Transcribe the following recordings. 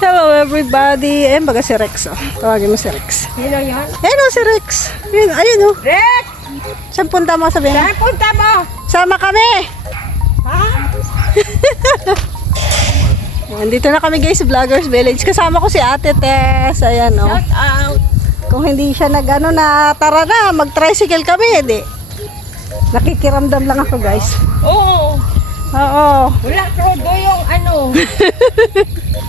Hello everybody. Ayun baga si Rex. Oh. Tawagin mo si Rex. Sino yun? Ayun o si Rex. Ayun o. Rex! Saan punta mo sabihin? Saan punta mo? Sama kami. Ha? Andito na kami guys sa Vloggers Village. Kasama ko si Ate Tess. Ayan o. Shout out. Kung hindi siya na tara na, mag-tricycle kami. Hindi. Nakikiramdam lang ako guys. Oo. Oo. Wala todo yung ano.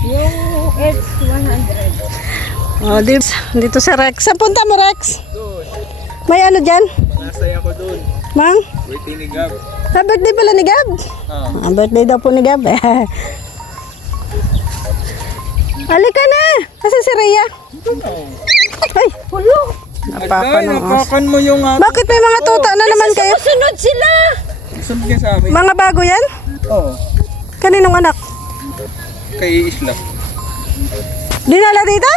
Yung X100. Oh, dito si Rex. Saan punta mo Rex? Doon. May ano dyan? Nasaya ko doon. Mang? Birthday ni Gab. Birthday pala ni Gab? Oo. Birthday daw po ni Gab. Halika na! Kasi si Rhea. Ay, hulo. Napapanos. Napakan mo yung Bakit may mga tuta na naman kayo? Sunod sila. Sunod ka sa amin. Mga bago yan? Oo. Kaninong anak? Kay Isla. Dinala dito?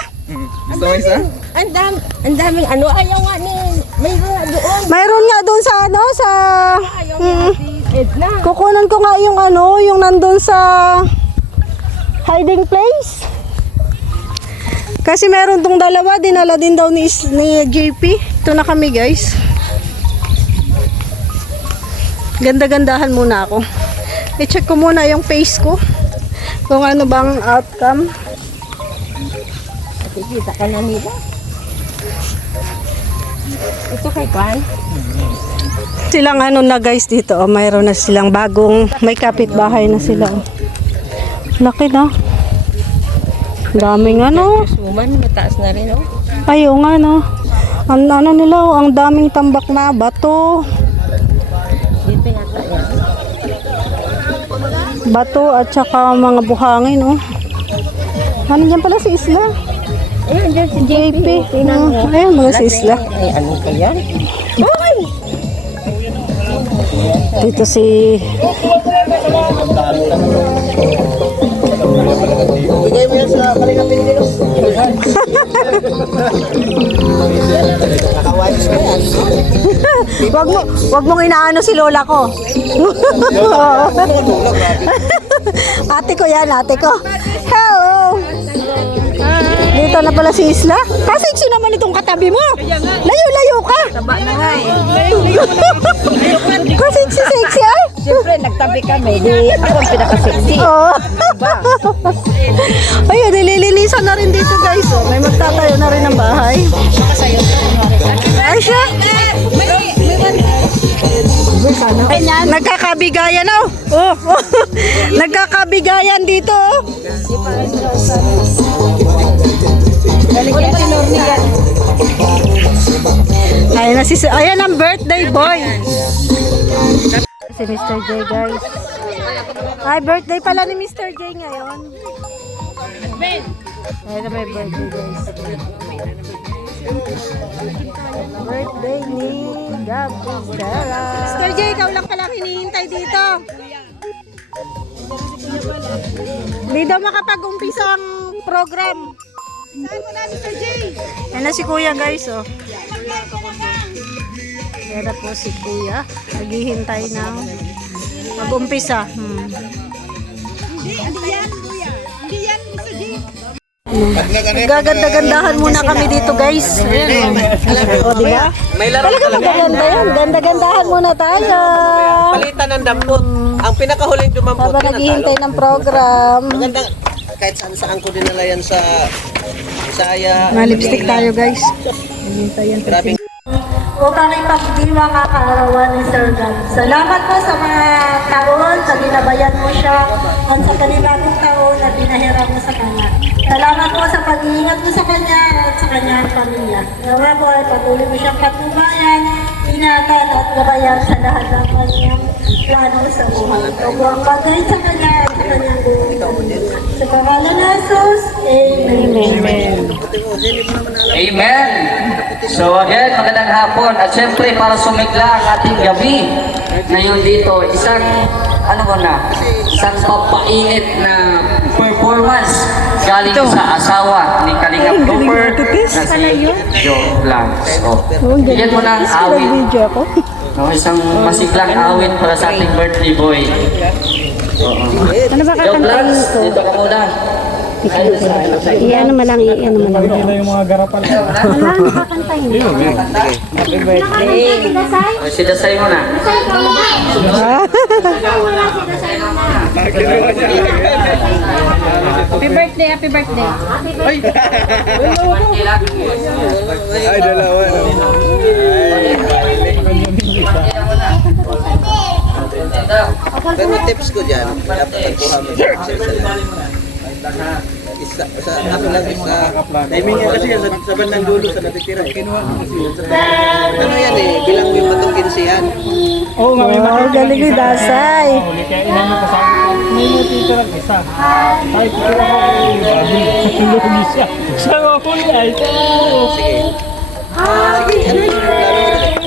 Gusto mo isa? Ang daming ano. Ayaw nga ni. Mayroon nga doon. Mayroon nga doon sa ano, sa... Ayaw nga si Edna. Kukunan ko nga yung ano, yung nandun sa hiding place. Kasi meron tong dalawa, dinala din daw ni JP. Ito na kami guys. Ganda-gandahan muna ako. I-check ko muna yung face ko. Kung ano bang outcome. Kita ka na nila. Ito kay Kwan. Silang ano na guys dito. Oh, mayroon na silang bagong, may kapitbahay na sila. Oh. Laki na. Daming ano. Suman, mataas na rin oh. Ayaw nga no. Ang ano nila, oh, ang daming tambak na bato. Dito yata yan. Bato at saka mga buhangin oh. Ano dyan pala si Isla? Ayun, dyan si JP. Ayun mga si Isla. Ay, ano ka yan? Uy! Dito si... Bigay mo yan sa Kalinga Pilipinos. Nakawipes ko yan. wag mong inaano si lola ko. Ate ko yan, ate ko. Hello. Dito na pala si Isla. Kasi naman itong katabi mo. Layo-layo ka. Kasi si sexy ay. Siyempre, nagtabi kami. Di ako ang pinaka-sexy. Oh. Ayun, nililinisan na rin dito guys. Oh. May magtatayo na rin ng bahay. Ay siya. Nagkakabigayan oh. Oh. Nagkakabigayan dito oh. Ayan ang birthday boy. Si Mr. J guys. Ay, birthday pala ni Mr. J ngayon. Ayan na may birthday guys. Birthday ni Gabriela. Mr. J, ikaw lang palang hinihintay dito. Hindi daw makapag-umpisa ang program. Saan mo na, Mr. J? Ayan na si Kuya guys, oh. Ayan na po si Kuya. Naghihintay ng mag-umpisa. Hindi yan, Kuya. Hindi yan, Mr. J. Gaganda-gandahan muna kami dito guys. Ayan o. O diba? Talaga magaganda yan. Ganda-gandahan muna tayo. Palitan ng dampot. Ang pinakahuling dumampot. Habang naghihintay ng program. Maganda. Kahit saan ko dinala yan sa Bisaya. Mga lipstick tayo guys. Naghihintay yan. Grabe. Upang ipagdiwang ang kaarawan ni Sir God. Salamat po sa mga taon, sa ginabayan mo siya, at sa kanibagong taon na pinahiram mo sa kanya. Salamat po sa pag-iingat mo sa kanya at sa kanyang pamilya. Nawa po ay patuloy mo siyang patnubayan, ingatan at gabayan sa lahat ng kanyang plano sa buhay. Ito po ang bagay sa kanya at sa kanyang buhay. Sa pangalan ng Jesus, Amen. Amen. So again, magandang hapon. At syempre, para sumigla ang ating gabi ngayon dito, isang papainit na performance galing sa asawa ni Kalingap Cooper na si Joe Blancs. Bigyan mo ng awit. No, isang masiglang awit para sa ating birthday boy. Ano ba Joe Blancs, dito ka muna. Iyan naman lang, iyan naman lang. Wala, nakakantahin. Happy birthday. Sinasay mo na. Happy birthday, happy birthday. Ay, dalawa. Pero tips ko dyan, dapat nagkuha mo isa, ako lang isa. Timing niya kasi yan sa bandang dulo sa natitira. Kinuha ko kasi yun. Ano yan eh, bilang yung matong kinsihan. Oo nga, may Oh, galing ni Dasay. kaya inano ko sa akin. May motivo lang isa. Kahit ko ako lugi siya. Siya nga huli ay. Sige. Sige, ano yung plano mo dito?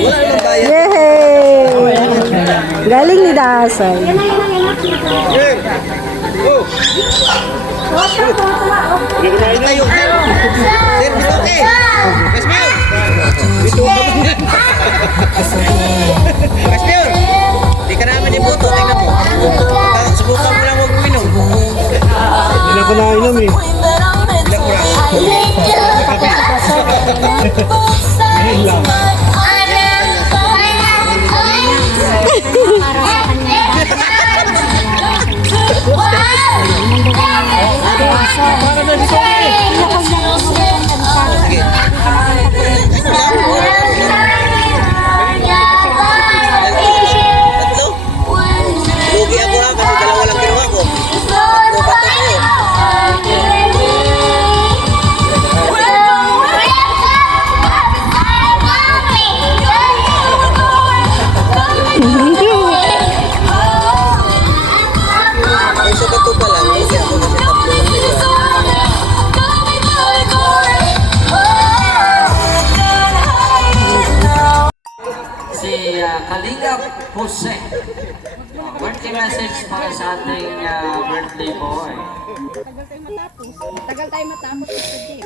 Wala namang bayad. Yay! Galing ni Dasay. Oh! Tayo, sir! Sir, dito okay! Yes, ma'am! Dito ka Yes, ma'am! Di ka namin ibuto, tingnan mo. Subukan mo lang huwag uminom. Hindi na ko nainom eh. Ilang oras? Ngayon lang. Tatlo? Lugi ako ha, kasi dalawa lang ginawa ko. Tatlo pa to ko. Ay, sa bato pa lang, lugi ako kasi tatlo lang ginawa. Si Kalingap Jose. Birthday message para sa ating birthday boy. Tagal tayo matapos sa birthday.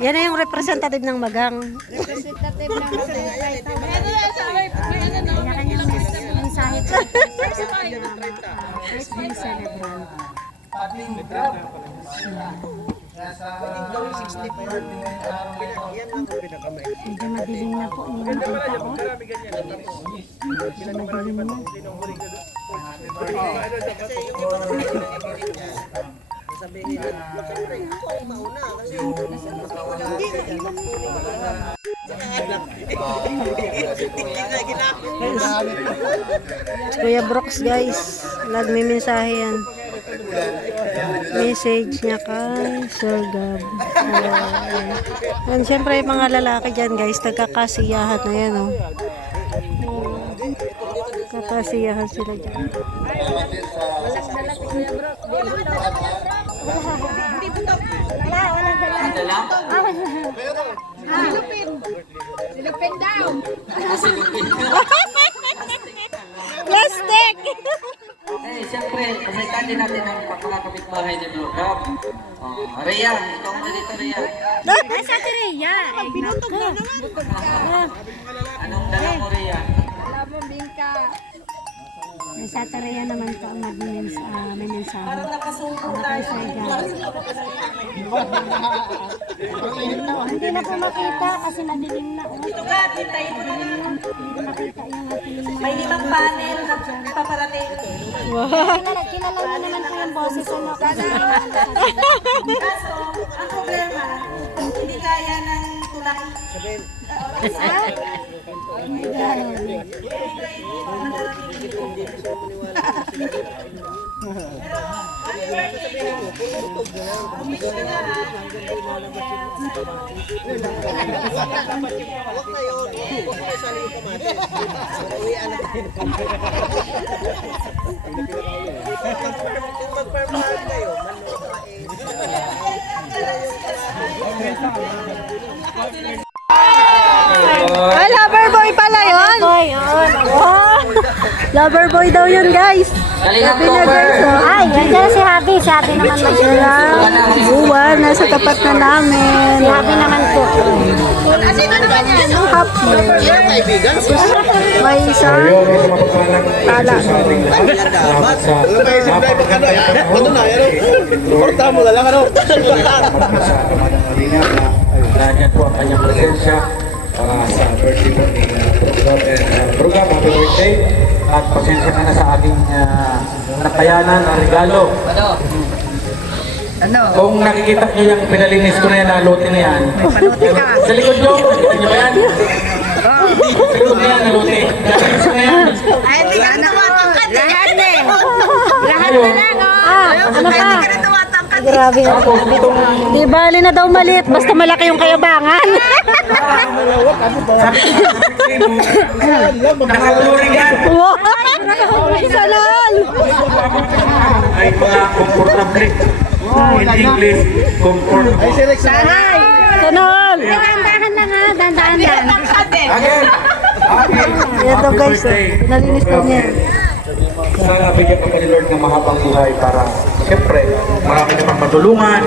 Yan na yung representative ng Magang. Representative ng kanya-kanyang mensahe po. Birthday celebrant. Medyo madilim na po. Hindi na nakita ko. Medyo madilim na. Sabihin na, siyempre, ako ang mauna kasi Kuya Brooks guys, nagme-mensahe yan. Message niya kay Sir Gab. And syempre yung mga lalaki dyan guys, nagkakasiyahan na yan oh. Kakasiyahan sila dyan. Ito lang? Silupin daw! Plastic! Eh, siyempre, pasaitan din natin ang mga kapitbahay ni Blue Cup. Oh, Rhea, ikaw na dito, Rhea. Ay, sa Tereya! Binutog na naman! Anong dala mo, Rhea? Alam mo, Bingka! Sa Tereya naman to ang may mensahe. Parang nakasumpong tayo sa Hindi na po makita kasi madilim na. Dito ka, tayo mo na lang. Hindi makita yung ating may limang panel na paparating. Kilala mo naman po yung boses. Ano? Kaso, ang problema, hindi kaya ng tulak. huwag na yun. Huwag kayo sali yung kamatis. Uwian natin. Kung mag-permanent kayo, Ay, lover boy pala yun! Oh, lover boy daw yun guys. Kalingap Sabi niya guys Cooper. oh. Ay, nandiyan si Habi. sabi naman masyadong. Buwan, nasa tapat na namin. Sabi naman po. May isang tala. Ganyan po ang kanyang presensya sa birthday po ni Brugam. Happy birthday. At pasensya ka na sa aking nakayanan na regalo. Kung nakikita niyo yung pinalinis ko na yan, na lote na yan. Sa likod nyo, nakikita niyo ba yan? Sa likod na yan, na lote. Pinalinis ko na yan. Ano pa? Grabe. Tapos itong Di bali na daw maliit, basta malaki yung kayabangan. nakatuloy yan. Wow! Salal! Ay mga komportable. In English, comfortable. Salal! Dandahan lang ha, dandahan lang. Again, happy Ito guys, birthday. nalinis daw niya. Sana bigyan ka pa ni Lord ng mahabang buhay para siyempre marami ka pang matulungan.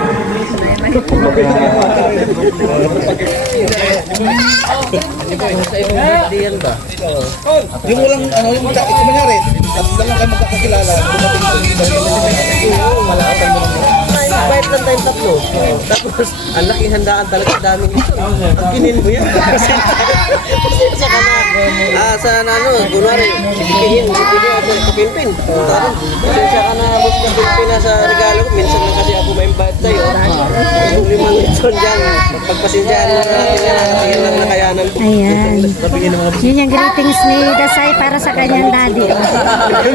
Yung walang, ano, yung kumangyari, tatlo lang kayo magkakakilala. Malakasan mo naman. Kahit lang tayong tatlo. Tapos, ang laking handaan talaga, daming ito. At kinin mo yan. Pasensya ka na. Sa ano, kunwari, sipihin ako kapimpin. Pasensya ka na, boss kapimpin na sa regalo ko. Minsan lang kasi ako ma-invite sa'yo. Yung 5 litron dyan, pagpasensyahan lang natin yan. Yan lang nakayanan ko. Ayan. Sabihin ng mga Yun yung greetings ni Dasay para sa kanyang daddy.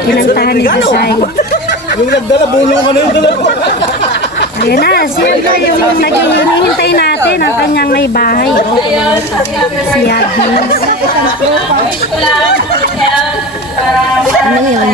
Pinantahan ni Dasay. yung nagdala, bulong ka na yung dala. Ayan na, siyempre yung naghihintay natin ang kanyang may bahay. Si Yagi. Ano yun?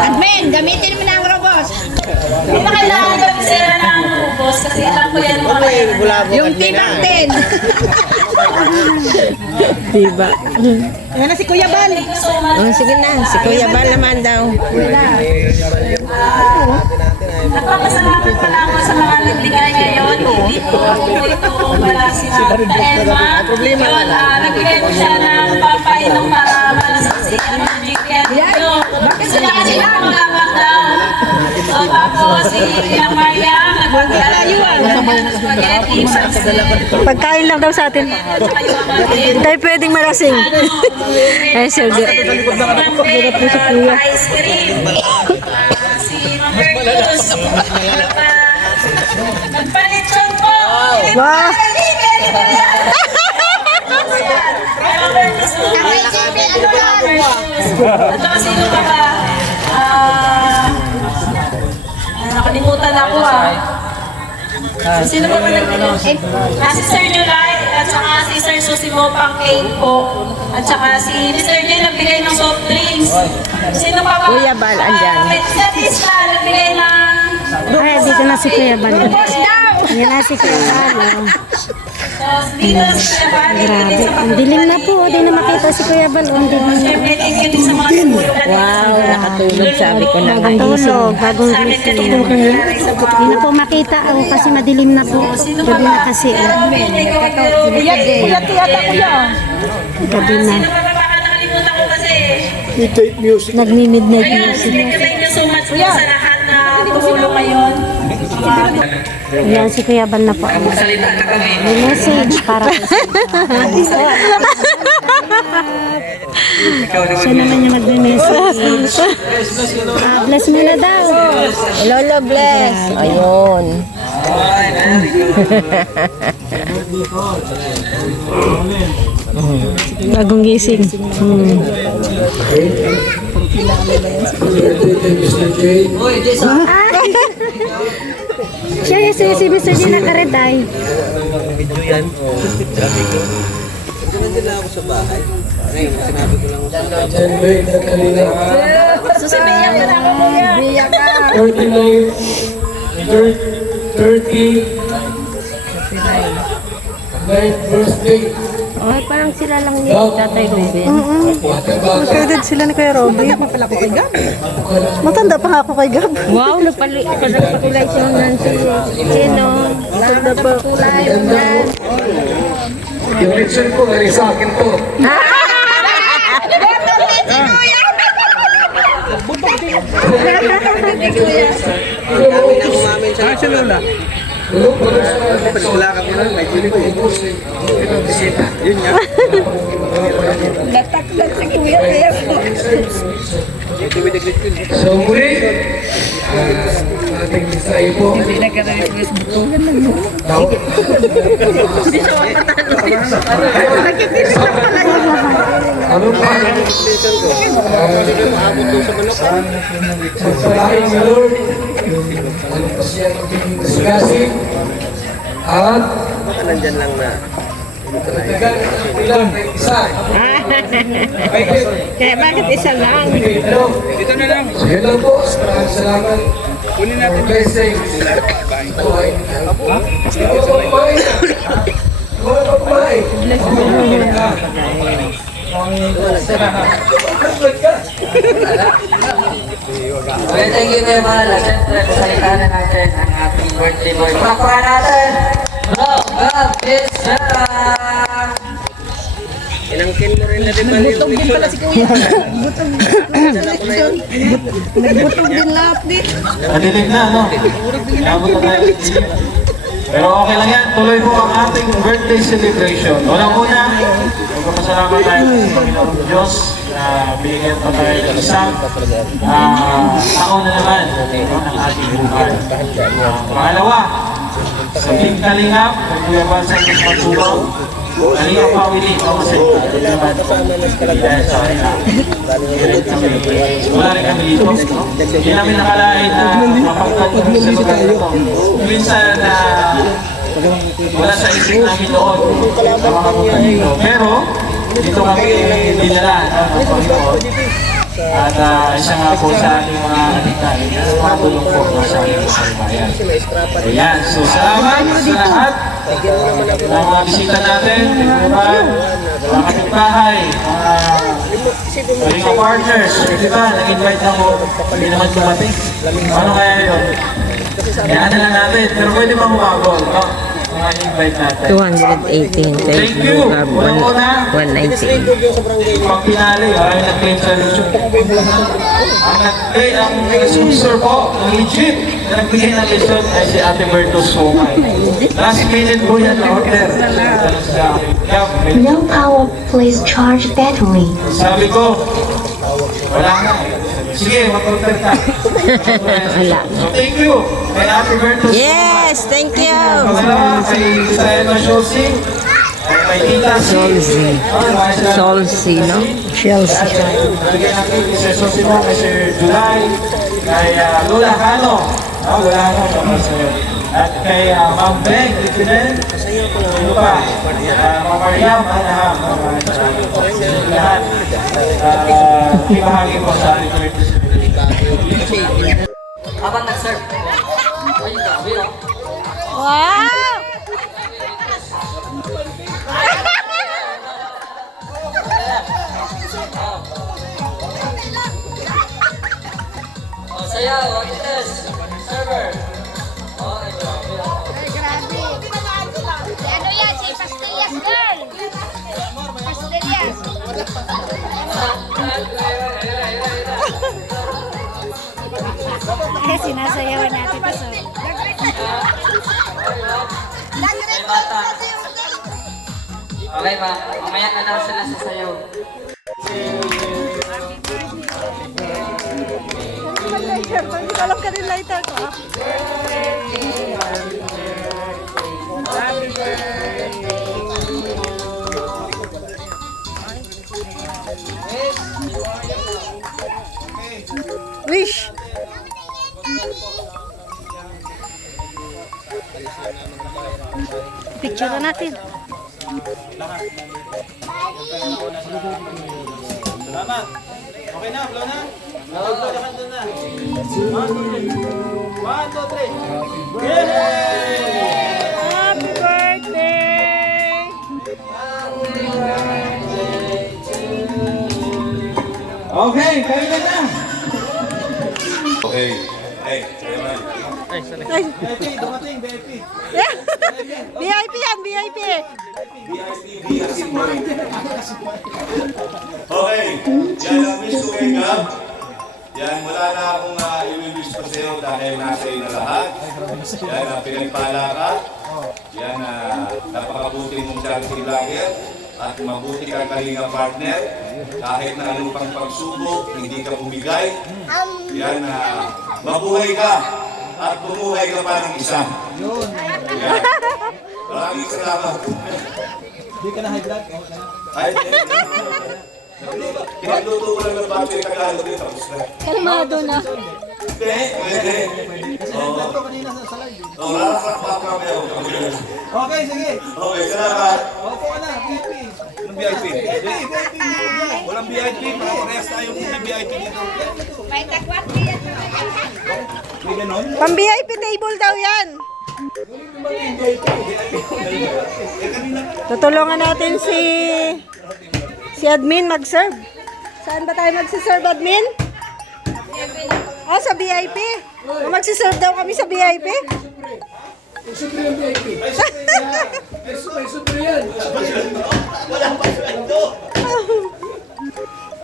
Admin, gamitin mo na ang robos. Hindi na kailangan gawin sila ng robos kasi alam ko yan mga yung T-Martin. Diba? Yan na si Kuya Bal. Sige na, si Kuya Bal naman daw. Nagpapasalamat pala ako sa mga nagbigay ngayon. Hindi po ito wala si Elma. Yun, nagbigay ko siya ng papainom para malasasiyan ng GPN nyo. Kasi kasi nakakagawag daw. So tapos si Yang Maria, nagpagkalayuan. Spaghetti, Pagkain lang daw sa atin. Hindi tayo pwedeng malasing. Eh, sige. ice cream. Si Mamercus. Nagpalitson po. Wow! At saka sino pa ba? Nakalimutan ako Sino pa ba nagbigay? Si Sir July at saka si Sir Susimo pang cake po. At saka si Mr. J nagbigay ng soft drinks. Sino pa ba? Kuya Bal, andyan. Si Atista nagbigay ng Ay, dito na si Kuya Bal. Boss daw! Ayan na si Kuya Bal. So, dito si Kuya Bal. Grabe. Ang dilim na po. Hindi na makita si Kuya Bal. Ang dilim na. Siyempre, thank you din sa mga tumulong natin. Wow, nakatulog sabi ko na. Bagong gising. Bagong Sa amin gising. katulong nangyari sa mga Hindi na po makita. Oh, kasi madilim na po. Gabi na kasi. Gabi na. Sino pa ba? Baka nakalimutan ko kasi. Nagmi-midnight Ayan, music. thank you so much po sa lahat na tumulong ngayon. Ayan, si Kuya Bal na po. Magsalita na kami. May message para po sa Ikaw naman. siya naman yung nagme-message. Bless mo na daw. Lolo bless. Ayun. Bagong gising. Siya yung si Mr. G nakaretay. Video yan. Sabi ko. Ganun din lang ako sa bahay. Ngayon, sinabi ko lang. January na kanina. Susabihan ko na ako, kuya. Biya ka. 39, 30, 9th birthday. Ay, parang sila lang ni Tatay Ruben. Magkaedad sila ni Kuya Robby. Matanda pa nga ako kay Gab. Wow, nagpakulay siya ng Nancy. Sino? Matanda pa. Kulay, yan. Yung picture ko, galing sa akin to. Kami na umamin sa Pag wala kami lang, may pili ko. Yun nga. Nataklan si kuya, kaya po. So muli, ating mensahe po. Hindi na ka na-request buto. Ano pa? Pagpalain sa Lord, ano pa siya magiging disgusting, at Baka nandyan lang na. tagal ng ilang isa. Kaya bakit isa lang? Dito na lang. So yun lang po. Maraming salamat. Kunin natin. Blessing. Ito ay Okay, thank you very much. Siyempre, pasalitan na natin ang ating birthday boy. Pakpakan natin! Rob, Rob, Pizza! Inangkin mo rin na di ba yung picture? Nagbutog din lahat din. Nadilig na, no? Nabot na tayo. Pero okay lang yan. Tuloy po ang ating birthday celebration. Unang-una, magpapasalamat tayo sa Panginoong Diyos na binigyan pa tayo ng isang taon na naman ng ating buhay. Pangalawa, sa Team Kalingap, nagbuyaban sa inyong pagtulong. Kalingap family, kamasita. Dahil sa kanila. Wala rin kami dito. Hindi namin nakalain na mapagtanong sa lugar na ito. Minsan na wala sa isip namin doon na makapunta dito. Pero dito kami dinala ng Panginoon. At isa nga po sa ating mga kanitan na matulong po sa ating bayan. Ayan, so salamat sa lahat ng mga bisita natin, mga kapitbahay, mga partners, di ba? Nag-invite na mo, hindi naman dumating. Ano kaya yun? Kaya na lang natin, pero pwede bang umabol, no? Mga invite natin. 218. Thank you! Unang-una, 198. pang pinali ay nag-claim sa leisure. Ang sponsor po, ang legit, na nagbigay ng leisure ay si Ate Bertos Somay. Last minute po yan na order. No power, please charge battery. Sabi ko, wala na. Sige, mag-order ka. Wala. So thank you kay Ate Bertos Somay. Yes, thank you. Pangalawa, kay Sayano Shosi. Kay Tita Solzi. Solzi, no? Chelsea. Nalagyan natin kay Sir Sosimo, kay Sir July, kay Lola Cano. Lola Cano, sama sa'yo. At kay Ma'am Beng, Ipinen. Ano pa? Ma'am Mariam, Anaham. Lahat. Ibahagi po sa ating birthday. Habang nag-serve. Ay, grabe, oh. Wow! Oh, sayaw, Atites, server. Oh, ay, grabe, oh. Ano yan? Si Pastillas girl! Pastillas! Sinasayawan natin ito sa... Ay, bata. Okay, ma. Mamaya ka na sila sa sayaw. Alam ka rin lighter ko. Wish! Picture na natin. Lahat. Salamat. Okay na, blow na? Blow na kanta na. 1, 2, 3. Yay! Happy birthday! Okay, kayo na. Okay. Ay, VIP, dumating, VIP. VIP yan, VIP. Okay. Yan ang wish ko kay Gab. Yan, wala na akong i-wish pa sa'yo dahil nasa iyo na lahat. Yan, pinagpala ka. Yan, napakabuti mong charity vlogger. At mabuti kang kalinga partner. Kahit na anong pang pagsubok, hindi ka bumigay. Yan, mabuhay ka. At bumuhay ka pa ng isa. Yan. Maraming salamat. Di ka na high blood? Ay, pinagluto ko lang ng bacho yung Tagalog yun, tapos na. Kalmado na. Pwede. Ito kanina sa live. Lalasak pa kami ako. Okay, sige. Okay, salamat. Opo ka na, VIP. Anong VIP? VIP. Walang VIP, parehas tayo kung VIP dito. May ganon? Pang VIP table daw yan. Tutulungan natin si admin mag-serve. Saan ba tayo magsiserve, admin? Oh, sa VIP. O, magsiserve daw kami sa VIP.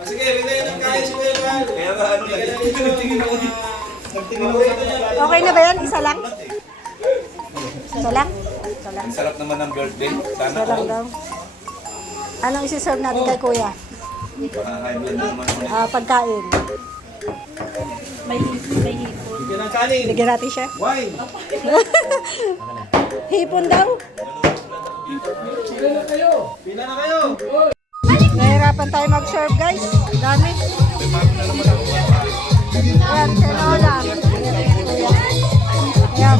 Sige, bigay ng kain si Kuya. Kaya nga ano lang, tingin ako dito. Okay na ba yan? Isa lang? Isa lang? Isa lang. Ang sarap naman ng birthday. Sana Isa lang all. daw. Anong isi-serve natin kay kuya? Makakain lang naman. Pagkain. Bigyan ng kanin. Bigyan natin siya. Wine. Hipon daw. Pila na kayo. Nahirapan tayo mag-serve, guys. Dami. Ayan, canola. Ayan.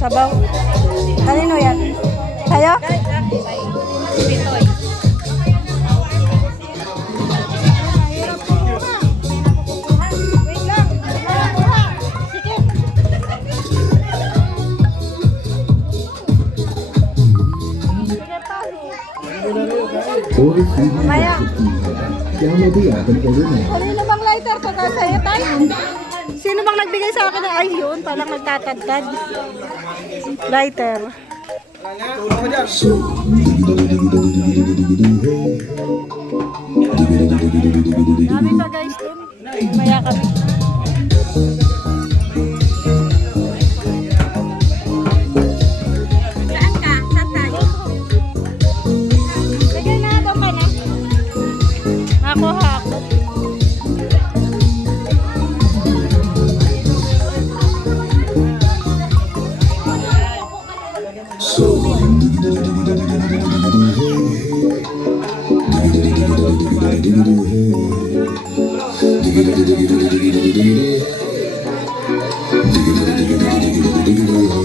Sabaw. Kanino yan? Tayo? Wait lang. Sige. Maya. Kanino bang lighter to? Sa'yo tayo? Sino bang nagbigay sa akin ng ay yun? Palang nagtatagtad. Lighter. Dami pa guys dun. Maya kami. Saan ka? Saan tayo? Sige na, doon ka na. Nakuha ako. Thank you.